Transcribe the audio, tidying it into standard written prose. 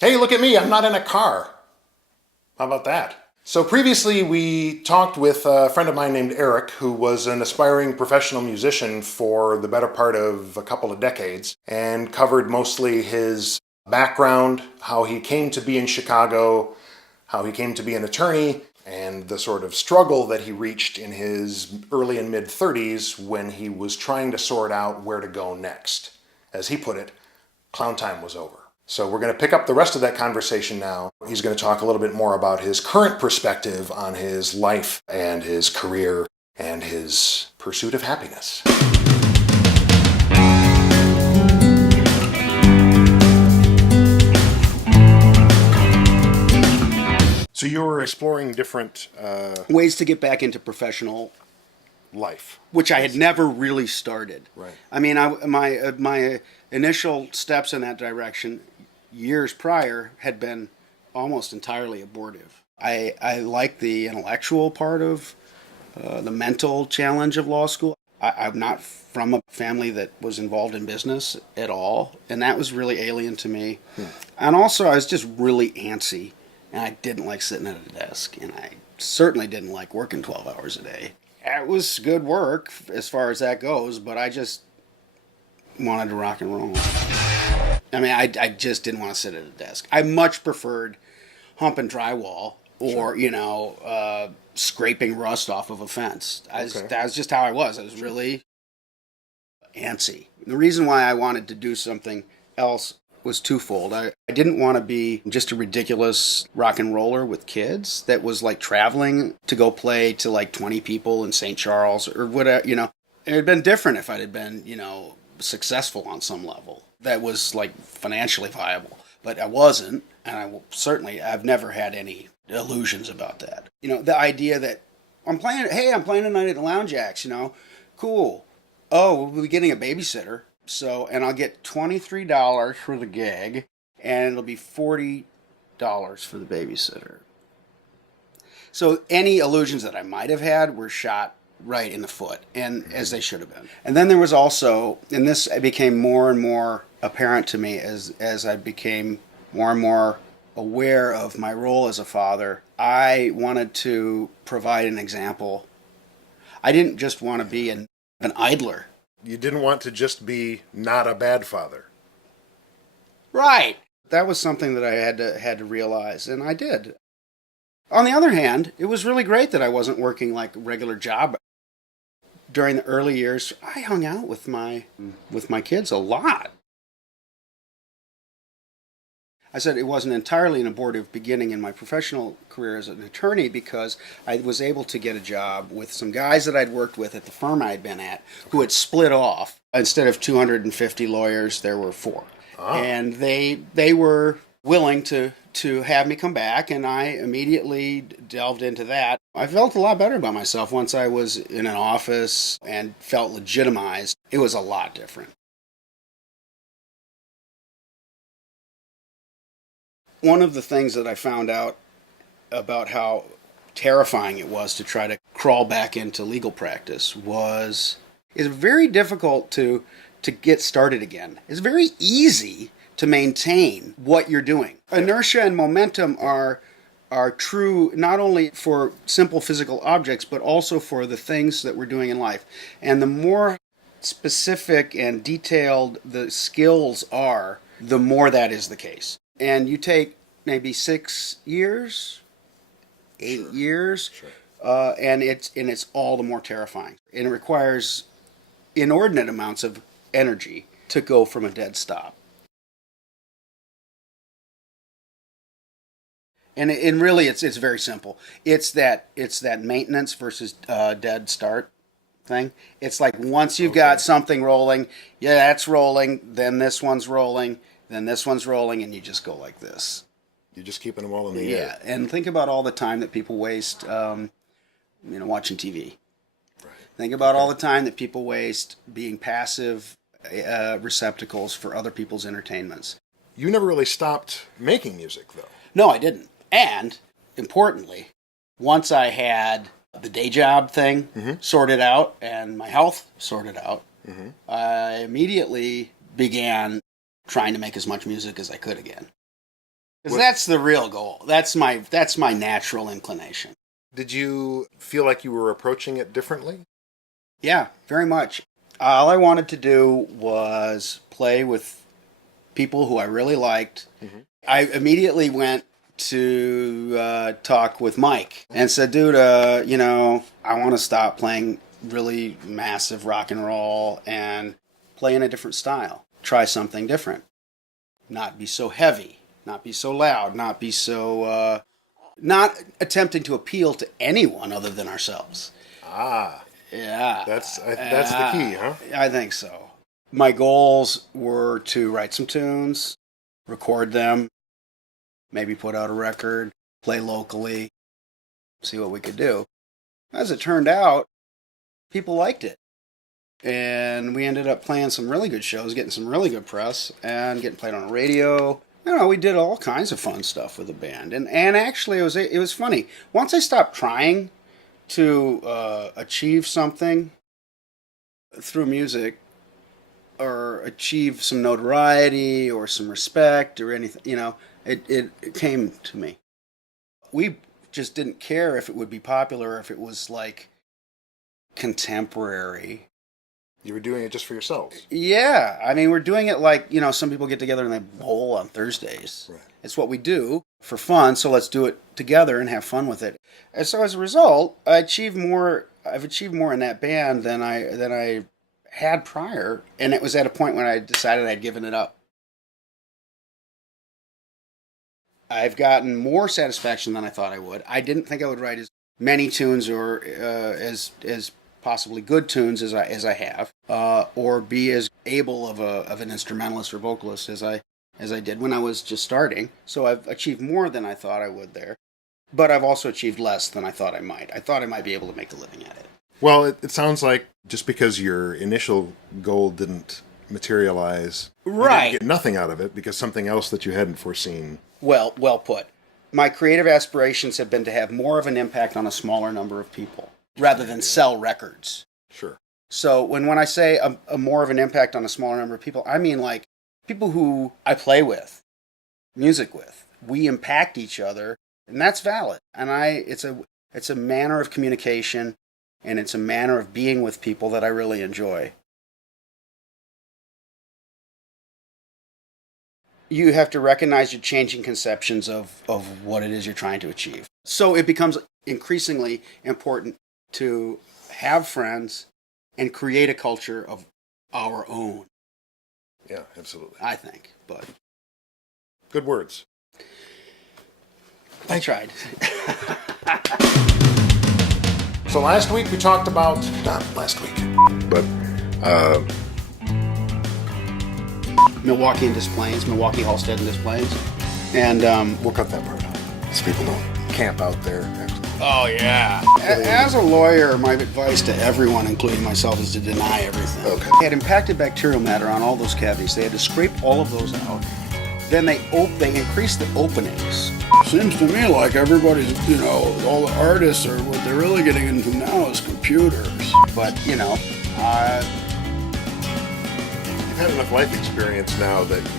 Hey, look at me, I'm not in a car. How about that? So previously we talked with a friend of mine named Eric, who was an aspiring professional musician for the better part of a couple of decades, and covered mostly his background, how he came to be in Chicago, how he came to be an attorney, and the sort of struggle that he reached in his early and mid 30s when he was trying to sort out where to go next. As he put it, clown time was over. So we're going to pick up the rest of that conversation now. He's going to talk a little bit more about his current perspective on his life and his career and his pursuit of happiness. So you were exploring different ways to get back into professional life, which I had never really started. Right. I mean, my initial steps in that direction years prior had been almost entirely abortive. I like the intellectual part of the mental challenge of law school. I'm not from a family that was involved in business at all, and that was really alien to me. And also, I was just really antsy, and I didn't like sitting at a desk, and I certainly didn't like working 12 hours a day. It was good work as far as that goes, but I just wanted to rock and roll. I mean, I just didn't want to sit at a desk. I much preferred humping drywall or, scraping rust off of a fence. That was just how I was. I was really antsy. The reason why I wanted to do something else was twofold. I didn't want to be just a ridiculous rock and roller with kids that was like traveling to go play to like 20 people in St. Charles or whatever, It had been different if I'd have been, successful on some level that was like financially viable. But I wasn't, and I've never had any illusions about that. The idea that I'm playing tonight at the Lounge Acts, cool. Oh, we'll be getting a babysitter. So, and I'll get $23 for the gig, and it'll be $40 for the babysitter. So any illusions that I might have had were shot right in the foot, and as they should have been. And then there was also, and this became more and more apparent to me as I became more and more aware of my role as a father. I wanted to provide an example. I didn't just want to be an idler. You didn't want to just be not a bad father. Right. That was something that I had to realize, and I did. On the other hand, it was really great that I wasn't working like a regular job. During the early years, I hung out with my kids a lot. I said it wasn't entirely an abortive beginning in my professional career as an attorney because I was able to get a job with some guys that I'd worked with at the firm I'd been at who had split off. Instead of 250 lawyers, there were 4. Oh. And they were willing to have me come back, and I immediately delved into that. I felt a lot better about myself once I was in an office and felt legitimized. It was a lot different. One of the things that I found out about how terrifying it was to try to crawl back into legal practice was it's very difficult to get started again. It's very easy to maintain what you're doing. Inertia and momentum are true not only for simple physical objects, but also for the things that we're doing in life. And the more specific and detailed the skills are, the more that is the case. And you take maybe 6 years, 8 years, and it's all the more terrifying. And it requires inordinate amounts of energy to go from a dead stop. And really, it's very simple. It's that maintenance versus dead start thing. It's like once you've got something rolling, that's rolling, then this one's rolling, then this one's rolling, and you just go like this. You're just keeping them all in the air. Yeah, and think about all the time that people waste, watching TV. Right. Think about all the time that people waste being passive receptacles for other people's entertainments. You never really stopped making music, though. No, I didn't. And, importantly, once I had the day job thing sorted out and my health sorted out, I immediately began trying to make as much music as I could again. Because that's the real goal. That's my natural inclination. Did you feel like you were approaching it differently? Yeah, very much. All I wanted to do was play with people who I really liked. Mm-hmm. I immediately went to talk with Mike and said, dude, I want to stop playing really massive rock and roll and play in a different style. Try something different. Not be so heavy, not be so loud, not be so, not attempting to appeal to anyone other than ourselves. Ah. Yeah. That's the key, huh? I think so. My goals were to write some tunes, record them, maybe put out a record, play locally, see what we could do. As it turned out, people liked it. And we ended up playing some really good shows, getting some really good press, and getting played on the radio. We did all kinds of fun stuff with the band. And actually, it was funny. Once I stopped trying to achieve something through music, or achieve some notoriety or some respect or anything, it came to me. We just didn't care if it would be popular, if it was like contemporary. You were doing it just for yourselves. Yeah. I mean, we're doing it like, some people get together and they bowl on Thursdays. Right. It's what we do for fun, so let's do it together and have fun with it. And so as a result, I've achieved more in that band than I had prior, and it was at a point when I decided I'd given it up. I've gotten more satisfaction than I thought I would. I didn't think I would write as many tunes or as possibly good tunes as I have, or be as able of an instrumentalist or vocalist as I did when I was just starting. So I've achieved more than I thought I would there, but I've also achieved less than I thought I might. I thought I might be able to make a living at it. Well, it sounds like just because your initial goal didn't materialize, right, you didn't get nothing out of it because something else that you hadn't foreseen. Well put. My creative aspirations have been to have more of an impact on a smaller number of people rather than sell records. Sure. So when I say a more of an impact on a smaller number of people, I mean like people who I play with, music with. We impact each other, and that's valid. And it's a manner of communication, and it's a manner of being with people that I really enjoy. You have to recognize your changing conceptions of what it is you're trying to achieve. So it becomes increasingly important to have friends and create a culture of our own. Yeah, absolutely. I think, but... Good words. I tried. So last week we talked about... Not last week, but... Milwaukee and Des Plaines, Milwaukee, Halstead and Des Plaines. And we'll cut that part out, so people don't camp out there. Oh, yeah. As a lawyer, my advice to everyone, including myself, is to deny everything. Okay. They had impacted bacterial matter on all those cavities. They had to scrape all of those out. Then they increased the openings. Seems to me like everybody's, all the artists are, what they're really getting into now is computers. But, You've had enough life experience now that you